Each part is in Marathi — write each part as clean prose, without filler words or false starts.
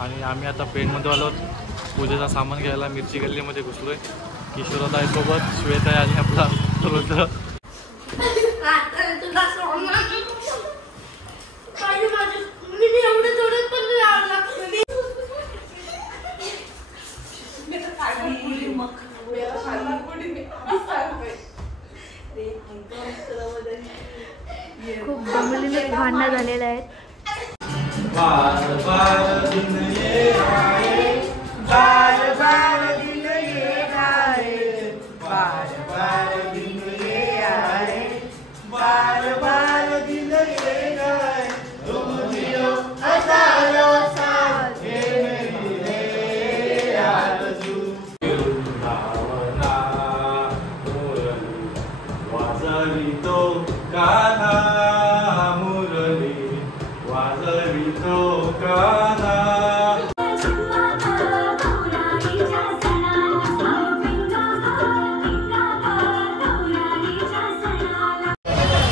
आणि आम्ही आता पेणमध्ये आलो पूजेचा सामान घ्यायला मिरची गल्लीमध्ये घुसलोय। किशोरदाई सोबत श्वेता आणि आपला रुद्र। खूप दमलेले भांडणं झालेले आहेत।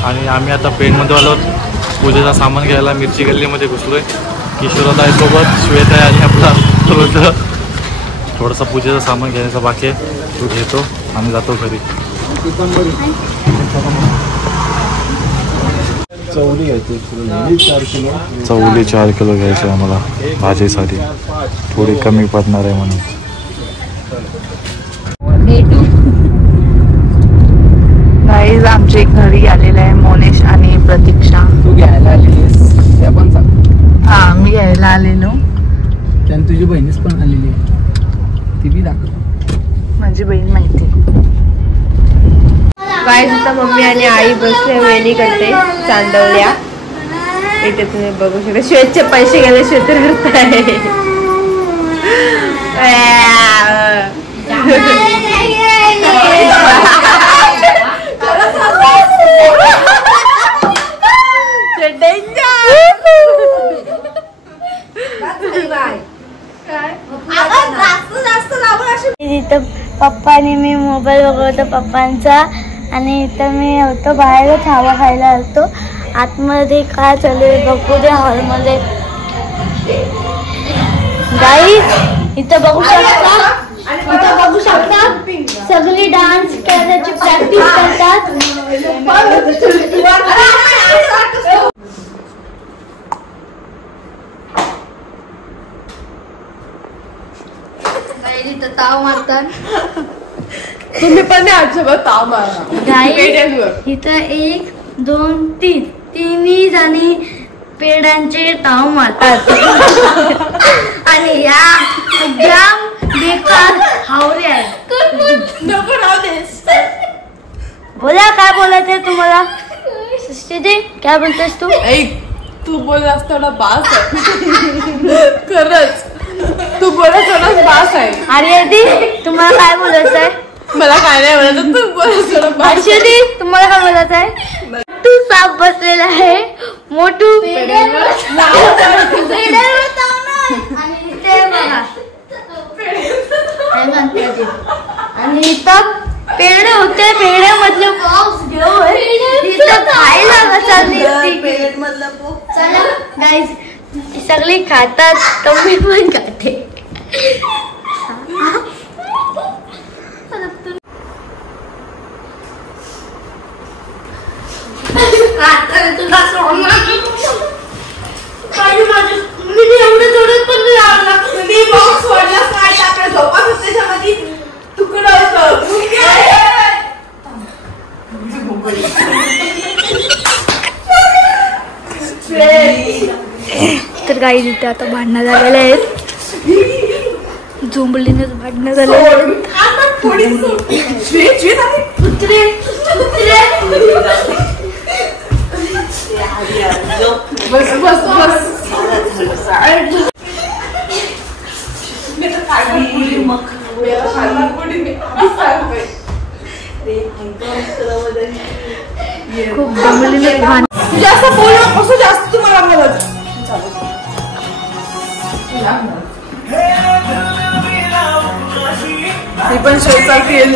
आणि आम्ही आता पेणमध्ये आलो पूजेचा सामान घ्यायला मिरची गल्लीमध्ये घुसलोय। किशोरदाई सोबत श्वेता आणि आपला रुद्र। थोडासा पूजेचा सामान घ्यायचा बाकी आहे, तो घेतो आणि जातो घरी। चवली 4 किलो घ्यायचे आम्हाला भाजीसाठी, थोडी कमी पडणार आहे म्हणून। गाईज आमच्या घरी आलेला आहे मोनेश आणि प्रतीक्षा। तू घ्यायला आलीस त्या पण सांग। हा मी घ्यायला आलेलो, त्यानं तुझी बहिणीच पण आलेली आहे, ती बी दाखव। माझी बहीण माहिती। गाईज आता मम्मी आणि आई बसले वेणी करते चांदवल्या। इथे तुम्ही बघू शकता श्वेतचे पैसे गेले, श्वेत रडताय। इथं पप्पा आणि मी मोबाईल बघत होतो पप्पांचा, आणि इथं मी होतो बाहेर हवा खायला होतो। आतमध्ये काय चालू आहे बघू दे हॉलमध्ये। गाईज इथं बघू शकता सगळी डान्स करायची प्रॅक्टिस करतात। इथं ताव मारतात, तुम्ही पण नाही आजसोबत ताव मारा। इथं 1 2 3 तिन्ही जणी पेड्यांचे ताव मारतात। आणि या जाम बेकार हावरे आहेत। बोला काय बोलायचंय तुम्हाला? सृष्टी काय बोलतेस तू? तू बोललास थोडा बास आहे खरंच, तू बोलत थोडा बास आहे। अरे तुम्हाला काय बोलायचंय? मला काय नाही बोलायचं, तू बोलत थोडा बास। तुम्हाला काय बोलायचंय? मोठू साप बसलेला आहे, मोठू आणि इथं पेढे होते, पेढ्यामधले बॉक्स घेऊन इथं खायला कसा चला गाईज सगळे खातात, कमी पण खाते। तर गाईज इथे आता भांडणं झालेले आहेत, झोंबलीनेच भांडणं झाले। खूप दमलेले भांडण। जास्त बोलू नको, जास्त तुम्हाला बोलत ती पण शेवसारखी येईल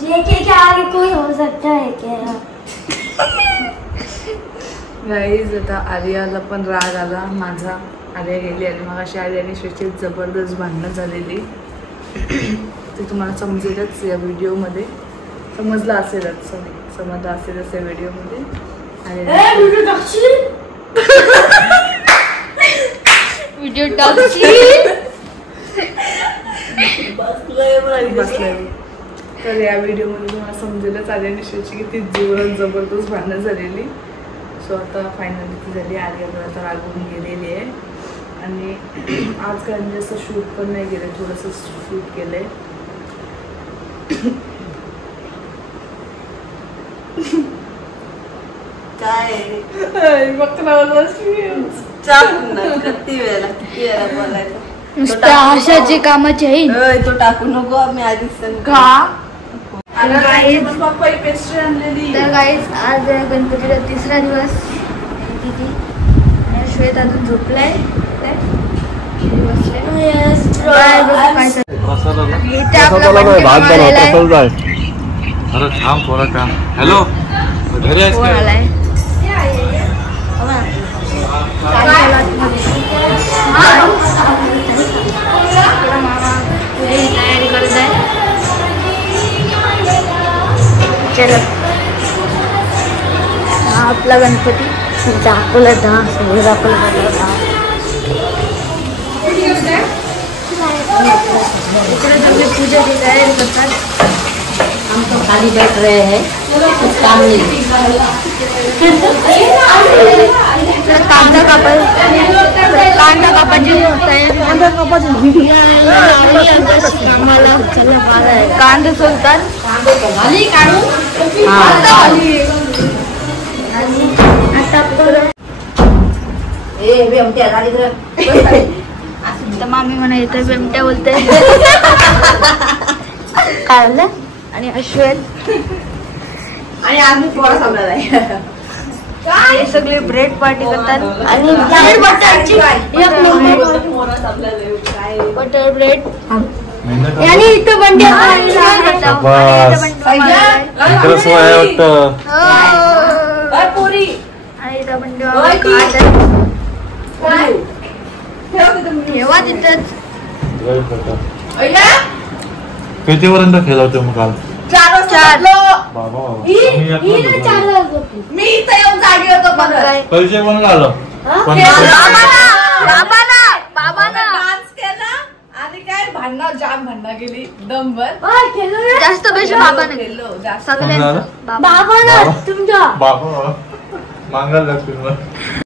जेके के आगे कोई हो सकता है क्या? गाईज आता आर्याला पण राग आला माझा. आर्या गेली आणि मग अशी आर्याने श्वेची जबरदस्त भांडणं झालेली. ते तुम्हाला समजेलच या व्हिडिओमध्ये. समजलं असेलच या व्हिडिओमध्ये. व्हिडिओ टाकशील बसलंय. तर या व्हिडिओमध्ये तुम्हाला समजेलच आर्याने श्वेची किती जीवन जबरदस्त भांडणं झालेली. सो आता फायनली ती झाली. आर्याला आता रागवून गेलेली आहे आणि आज काय म्हणजे असं शूट पण नाही केलं, थोडंसं शूट केलंय. काय फक्त नावाला किती वेळा बोलायचं. नुसतं आशाची कामाची आहे. तो टाकू नको आम्ही आधीच का पप्पा पेस्ट्री आणलेली. तर गाईज आज गणपतीचा 3रा दिवस. श्वेत अजून झोपलाय. अरे थांब थोडा काम. हॅलो घरी आहेस का? तयारी करत आहे. चला हा आपला गणपती दाखवला सगळं दाखवलं. इकडे तुम्ही पूजेची तयारी करतात. हम तो खाली बैठ रहे हैं, कुछ काम नहीं. कांदा कापायची होत आहे. कांदे सोलतात. आता मामी म्हणा येतं बेमट्या बोलते. काय झालं? आणि अश्वेत आणि आम्ही पोळा संपला आहे. हे सगळे ब्रेड पार्टी करतात. आणि बटर ब्रेड आणि इथं बंडी ठेवा तिथंच. कितीपर्यंत खेळला होते मग काल? 4 बाबा मी इथं येऊन जागी होतो. परिचय कोणाला आलं? डान्स केला आणि काय जाम भांडणं गेली दमभर. जास्त पैसे बाबाने खेळलो जास्त. तुमच्या बाबा मागायला लागतील मग.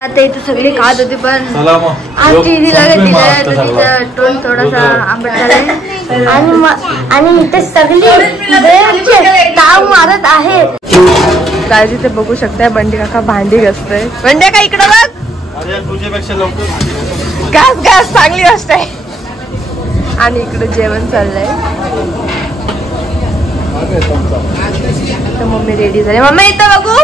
आता इथे सगळी खात होती पण चला मग आमची तिचं टोन थोडासा आंबट झालाय. आणि इथे सगळी ताव मारत आहे. काय तिथे बघू शकताय बंडी काका भांडी घासतोय. बंड्या का इकडं बघ. अरे तुझ्यापेक्षा लवकर घास चांगली गोष्ट आहे. आणि इकडे जेवण चाललंय. तर मम्मी रेडी झाली. मम्मी इथं बघू.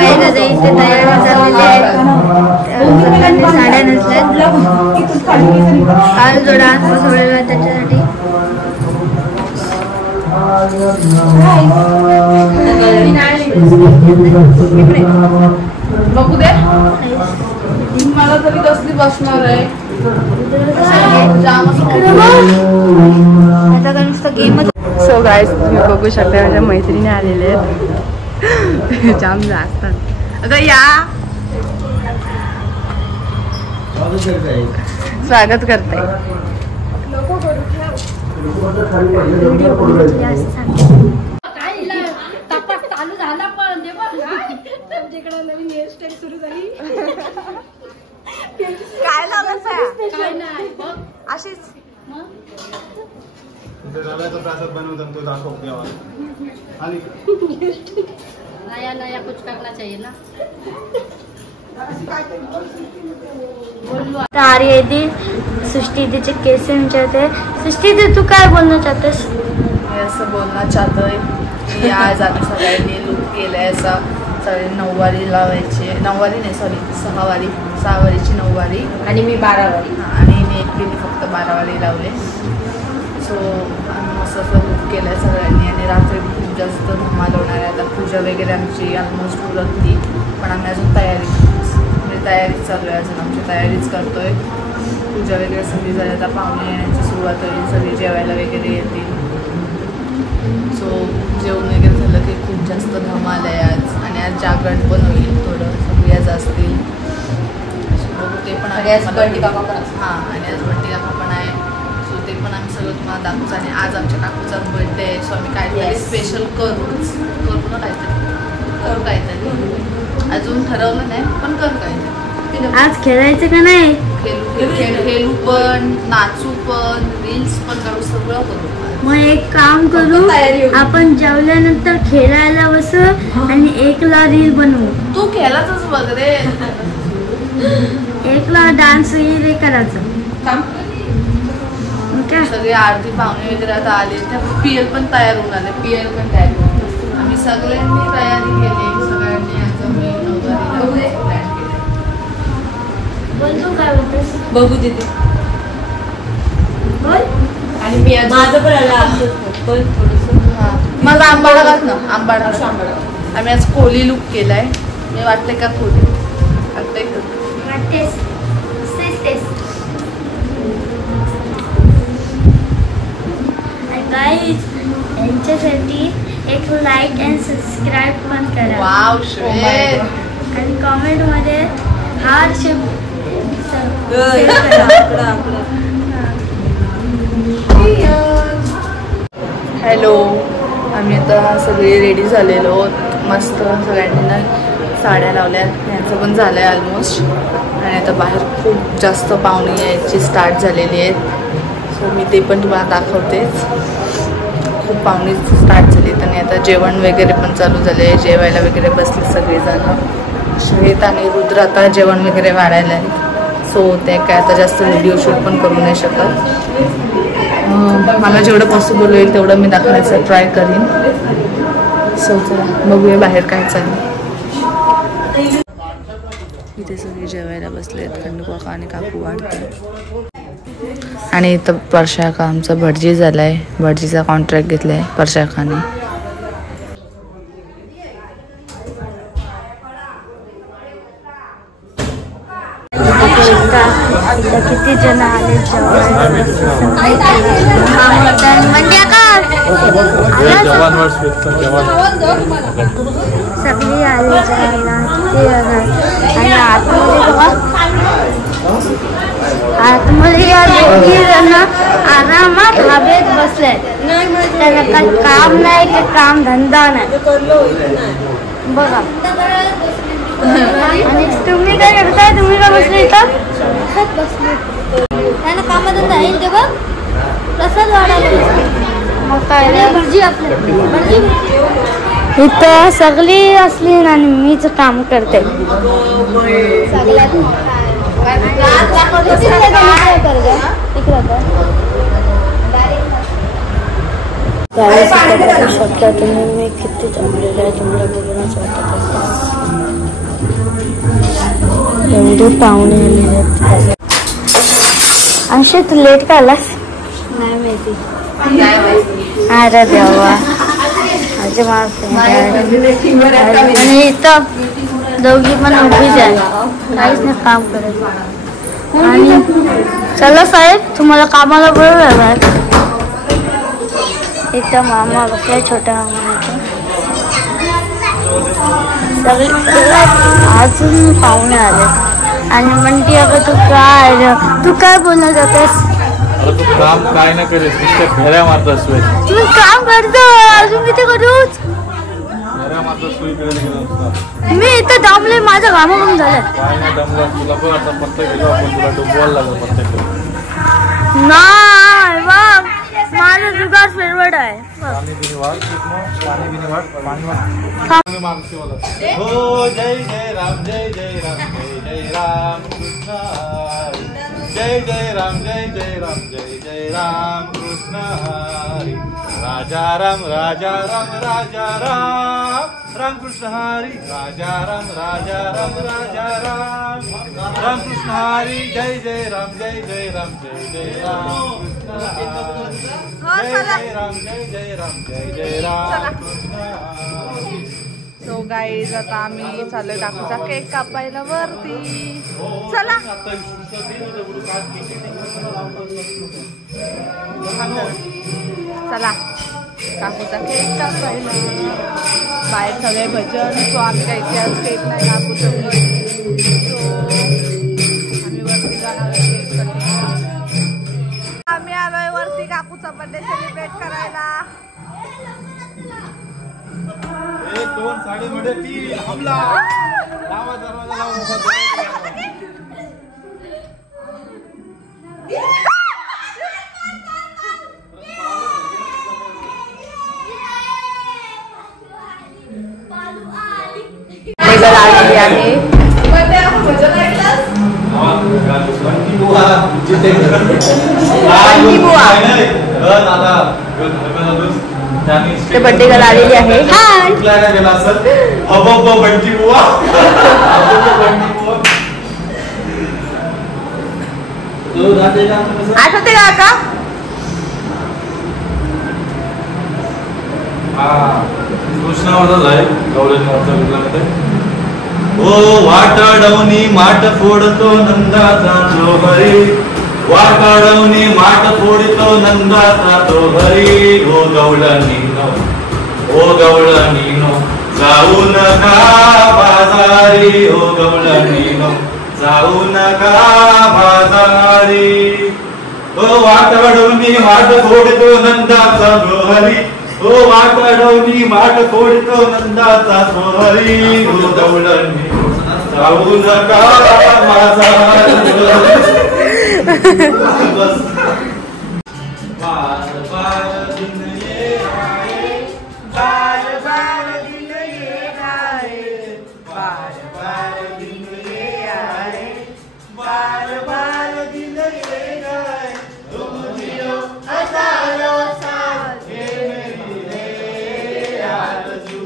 इथे तयारी चाललेली आहे. साड्या नसल्यात. काल जो डान्स बसवलेला आहे त्याच्यासाठी. बघू दे मला तरी कसली बसणार आहे. आता का नुसतं गेमच. सो गाईज तुम्ही बघू शकता माझ्या मैत्रिणी आलेले आहेत. जाम असतात. अगं या स्वागत करते. तपास चालू झाला पण तुमच्याकडे नवीन हेअरस्टाईल सुरू झाली. काय लावलं अशीच बनवतो दाखव. नया नया कुछ करना चाहिए ना. आर्य दी सृष्टी दीचे केस विचारते. सृष्टी दी तू काय बोलणं चाहतेस? मी असं बोलणं चाहतोय की आज आम्ही सगळ्यांनी लूक केलाय. असा सगळे 9 वारी लावायचे. 9 वारी नाही सॉरी 6 वारीची 9 वारी आणि मी 12 वारी. आणि आणि एकटीने फक्त 12 वाजे लावले. सो आम्ही मस्त बुक केलं आहे सगळ्यांनी आणि रात्री खूप जास्त धमाल होणार आहे. आता पूजा वगैरे आमची ऑलमोस्ट उरकली, पण आम्ही अजून तयारीच चालू आहे. अजून आमची तयारीच करतो आहे. पूजा वगैरे सगळी झाली, आता पाहुणे येण्याची सुरुवात होईल, सगळी जेवायला वगैरे येतील. सो जेवण वगैरे झालं की खूप जास्त धमाल आहे आज. आणि आज जागरण पण होईल, थोडं सगळी आज असतील. ते पण आहे हां, आणि आज बंटी काका पण आहे. सो ते पण आम्ही सगळं तुम्हाला दाखवतो. आणि आज आमच्या काकूचा बर्थडे आहे, सो आम्ही काहीतरी स्पेशल करू ना, काहीतरी अजून ठरवलं नाही, पण करू काहीतरी. आज खेळायचं का नाही? खेळू पण, नाचू पण, रील्स पण काढू, सगळं करू. मग एक काम करू, आपण जेवल्यानंतर खेळायला बसू आणि एकला रील बनवू. तू खेळातच बघ रे. एकला डान्स वगैरे करायचं. सगळे आरती पाहुणे वगैरे आता आले, त्या पियल पण तयार होऊन आले. पियल पण तयार होऊन आम्ही सगळ्यांनी तयारी केली. सगळ्यांनी प्लॅन बोलतो काय बोलतोस? बघू तिथे. आणि मी माझं पण आलं माझा आंबाडा घात ना, आंबाडा. आम्ही आज कोली लुक केलाय. मी वाटते का कोली वाटतंय का? गाइस, यांच्यासाठी एक लाईक अँड सबस्क्राईब पण करा. वाव श्वेत. आणि कमेंट मध्ये हार्ट शेप हॅलो, आम्ही आता सगळे रेडी झालेलो आहोत. मस्त सगळ्यांनी ना साड्या लावल्या. यांचं पण झालं आहे ऑलमोस्ट. आणि आता बाहेर खूप जास्त पाहुणे यायची स्टार्ट झालेली आहेत. सो मी ते पण तुम्हाला दाखवतेच. खूप पाहुणे स्टार्ट झाली आणि आता जेवण वगैरे पण चालू झाले आहे. जेवायला वगैरे बसले सगळेजण. श्वेत आणि रुद्र आता जेवण वगैरे वाढायला आहे. सो ते काय आता जास्त व्हिडिओ शूट पण करू नाही शकत. मला जेवढं पॉसिबल होईल तेवढं मी दाखवायचं ट्राय करीन. सो चला बघूया बाहेर काय चाललं. इथे सगळे जेवायला बसले आहेत. खंडू काका आणि काकू वाढते. आणि इथं परशाका आमचा भटजी झाला आहे. भटजीचा कॉन्ट्रॅक्ट घेतला आहे परशाकाने. किती जण आले म्हणजे का सगळी आली जायला. आणि आतमध्ये या दोघी जण आरामात हवेत बसले. त्यांना काही काम नाही, काही काम धंदा नाही बघा. आणि तुम्ही काय करताय? तुम्ही का बसले इथं? त्यांना कामधंदा आहे ते बघ. प्रसाद वाढायला मग काय भटजी आपल्या इथं सगळी असली आणि मीच काम करते. शकता तुम्ही मी किती जमलेलं आहे तुम्हाला बघूनच वाटत असेल. एवढे पाहुणे आलेले आहेत. अंशे तू लेट का आलास? नाही माहिती. अरे देवा माझे आणि इथं दोघी पण उभीच आहे, काहीच नाही काम करत. आणि चला साहेब तुम्हाला कामाला बोलवलं. इथं मामा बसलाय, छोट्या मामा. सगळे अजून पाहुणे आले. आणि म्हणते अगं तू काय बोलणार जातेस? तू काम काय ना करेस, नुसते फेऱ्या मारतास. तुम्ही काम करतो अजून किती करूच? फेऱ्या मारतास सोयी कडे. मी इथं दमले, माझं काम पण झालं. काय नाही दमला तुला पण. आता पत्ता गेलो आपण, तुला डुबवायला लागलं पत्ता. नाही बघ माझं जुगार फेवरेट आहे. पाणी बिनी वाट, पाणी बिनी वाट, पाणी वाट. मागशी मला हो जय जय राम, जय जय राम, जय जय राम कृष्ण हरी. जय जय राम, जय जय राम, जय जय राम कृष्ण हरी. राजा राम, राजा राम, राजा राम. राम कृष्ण हरी राजा राम राजा राम राजा राम राम कृष्ण हरी जय जय राम जय जय राम जय जय राम कृष्ण जय जय राम जय जय राम जय जय राम कृष्ण। सो गाईज आता आम्ही चाललोय काकूचा केक कापायला वरती. चला चला काकूचा केक कापायला. बाहेर सगळे भजन. सो आम्ही काही आज केक नाही कापू शकलो. सो आम्ही वरती जाणार केक कटिंग. आम्ही आलोय वरती काकूचा बर्थडे सेलिब्रेट करायला. 1 2 साडे 3 हमला लावा दरवाजा लावा. आलेली आहे. ते बर्थडे गर्ल आलेली आहे. आठवते का का कृष्णावरच आहे गवळ्यांवरचा. ओ वाटाडवनी माठ फोडतो नंदाचा तो हरी. वाटाडवनी माठ फोडतो नंदाचा तो हरी. ओ गवळणीनो ओ गवळणीनो जाऊ नका बाजारी. ओ गवळणीनो जाऊ नका बाजारी. ओ वाटाडवनी माठ फोडतो नंदाचा तो हरी. ओ वाटाडवनी माठ फोडतो नंदाचा तो हरी. ओ गवळणी जाऊ नका माझा. बार बार दिन ये आए. बार बार दिन ये आए. बार बार दिन ये आए. बार बार दिन ये आए. तुम जियो हजारों साल. ये मेरी आरज़ू.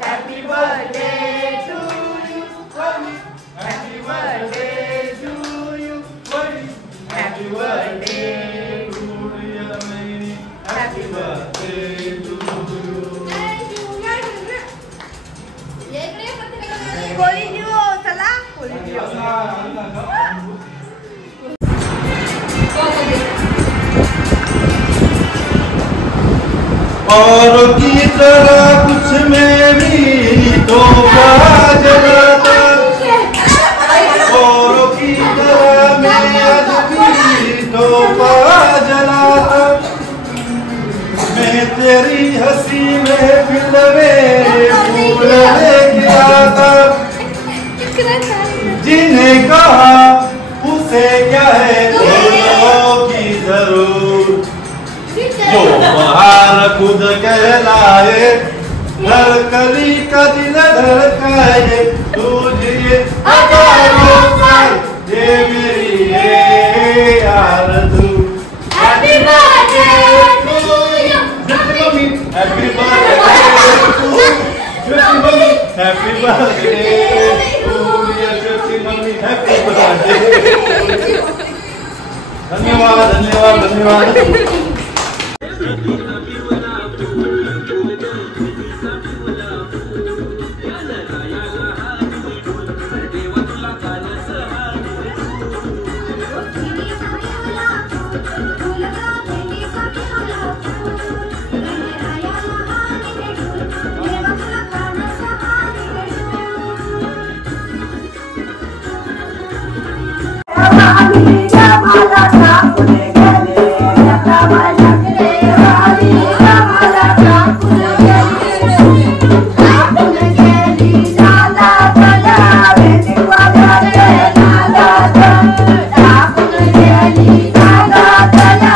Happy birthday to you. Happy birthday to you. Happy birthday to you. Happy birthday to you. कोळी घेऊ. चला कोळी घेऊ. और की तरह कुछ में भी तो जलाता. और की तरह मैं आज भी तो जलाता. मैं तेरी हंसी में फिर में फूल लेके आता. जिन्हें कहा उसे क्या है फूलों की जरूरत. जो बहार खुद कहलाए. हर कली का दिल धड़काए. तुझे हजारों साल. ये मेरी है आरज़ू. Happy birthday to you. Happy birthday to you. Happy birthday to you. Happy birthday. धन्यवाद धन्यवाद धन्यवाद. La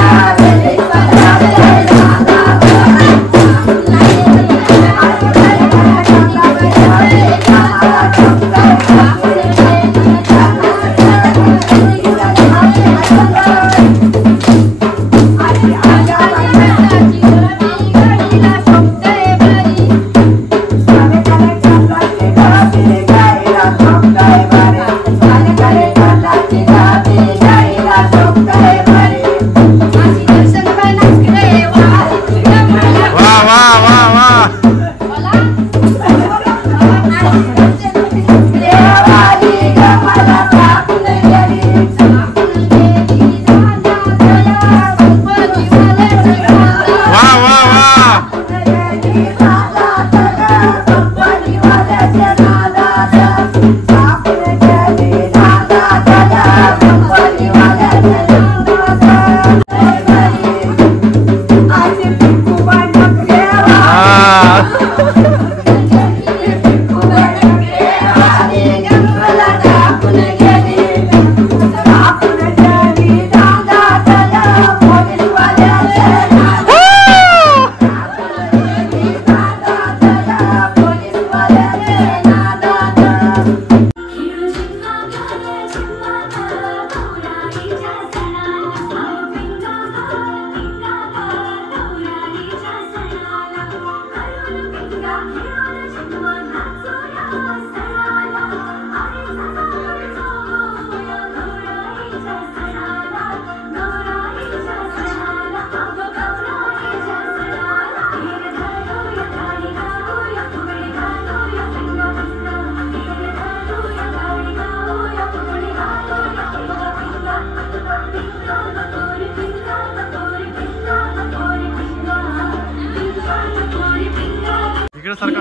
इकडे सारखा.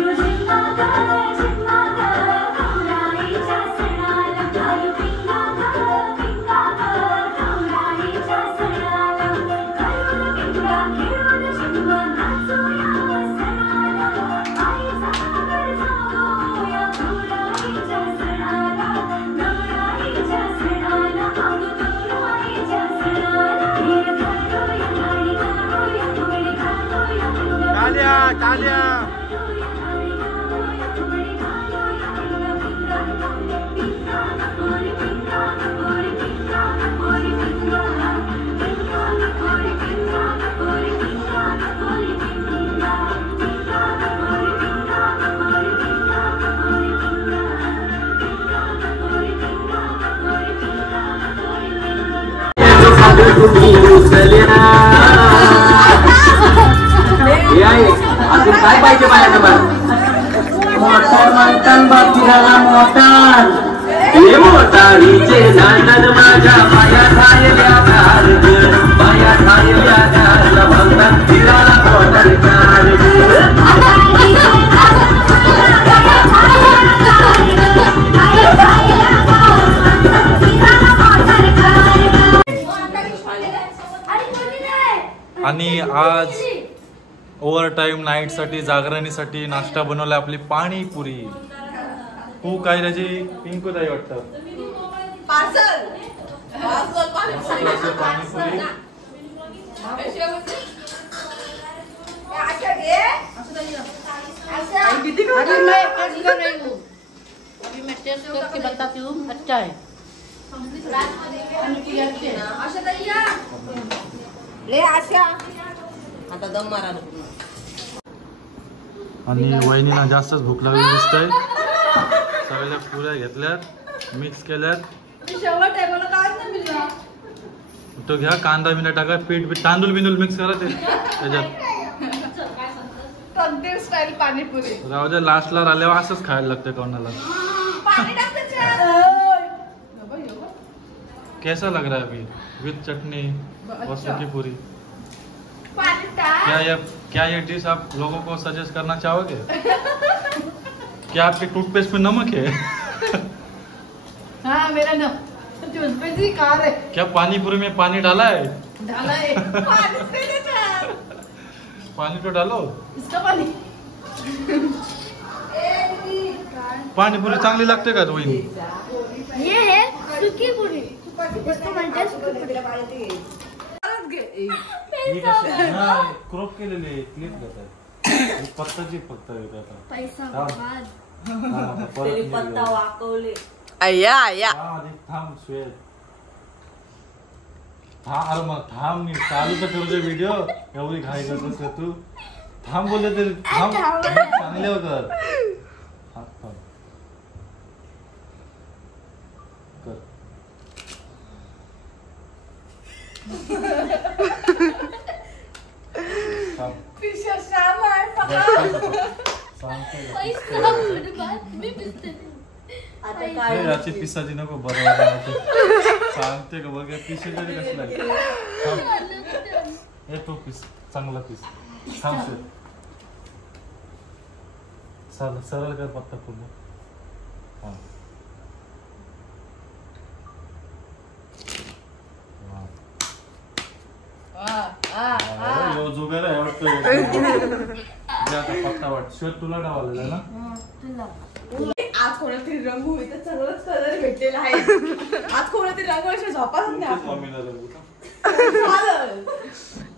काय पाहिजे माझ्याकडे मोटार म्हणतात बाकीला मोटार हे मोटारीचे नांदन माझ्या पाया खायल्या पाया खायल्या भगवान फिराला मोटार आणि आज ओव्हर टाइम नाईट साठी जागरणीसाठी नाश्ता बनवलाय आपली पाणीपुरी. तू काय राजी पिंकू ताई वाटतं पाणीपुरी. अभी मैं टेस्ट करके बताती हूँ अच्छा है. आता दम मारा. आणि वहिनीला जास्तच भूक लागली दिसतंय. सगळ्या पुऱ्या घेतल्यात मिक्स केल्यात. तो घ्या कांदा बिंदा टाका पीठ तांदूळ बिंदूळ मिक्स करा ते त्याच्यात. स्टाईल पाणीपुरी राहू द्या लास्टला राहिल्यावर असंच खायला लागतं कोणाला. कैसा लग रहा है अभी विद चटनी और सूखी पूरी? क्या ये डिश आप लोगों को सजेस्ट करना चाहोगे? क्या आपके टूथपेस्ट में नमक है? हाँ मेरा न टूथपेस्ट ही कार है. क्या पानीपुरी में पानी डाला है? डाला है. पानी तो डालो. इसका पानी. पानीपुरी चांगली लागते का वहिनी? ये है सूखी पूरी. इसको म्हणते हैं सूखी पूरी. क्रॉप केलेले क्लिप घेतात पत्ताची फक्त पैसा पत्ता वाकवले. थांब श्वेत अरे मग थांब मी चालू तर करू दे व्हिडिओ. एवढी घाई करतोस का तू? थांब बोलले तरी थांब चांगले कर. याची पिसाची नको बरोबर सांगते का बघ पिसे तरी कसला हे तो पीस चांगला पीस सांगते. सरळ कर पत्ता पूर्ण. पत्ता वाट शिवाय तुला डावालेला ना. आज कोणातरी रंग होईल तर चांगलाच कलर भेटलेला आहे. आज कोणातरी रंग असे झोपाच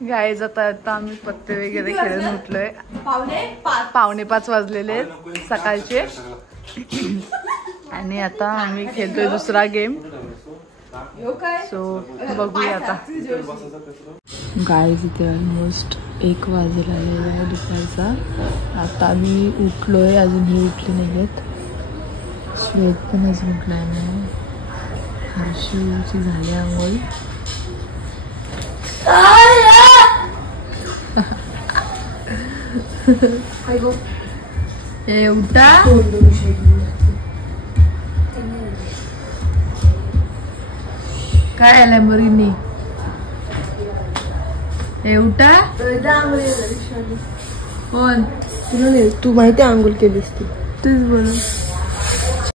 गाय जाता आम्ही पत्ते वगैरे खेळून उठलोय. 4:45 वाजलेले सकाळचे. आणि आता आम्ही खेळतोय दुसरा गेम. सो बघूया आता. गाईज इथे ऑलमोस्ट 1 वाजेला आलेला आहे दुपारचा. आता आम्ही उठलोय अजून ही उठली नाही आहेत. श्वेत पण अजून उठला नाही. हर्षूची झाली आंघोळ. ए उठा काय लॅम्बोर्गिनी. ए उठा कोण तुला नाही तू माहिती आंघोळ केलीस ती तूच बोल